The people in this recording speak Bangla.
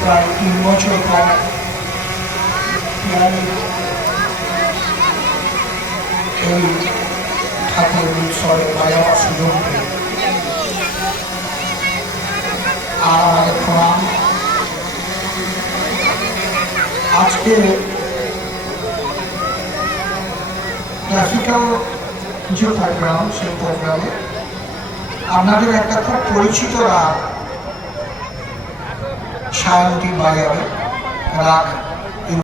প্রায় তিন বছর পর এই ঠাকুরের উৎসবে বাজাবার আর আমাদের আজকে ক্লাসিক্যাল যে প্রোগ্রাম সেই প্রোগ্রামে আপনাদের একটা খুব পরিচিত রাগ শান্তি বাজাবে রাগ।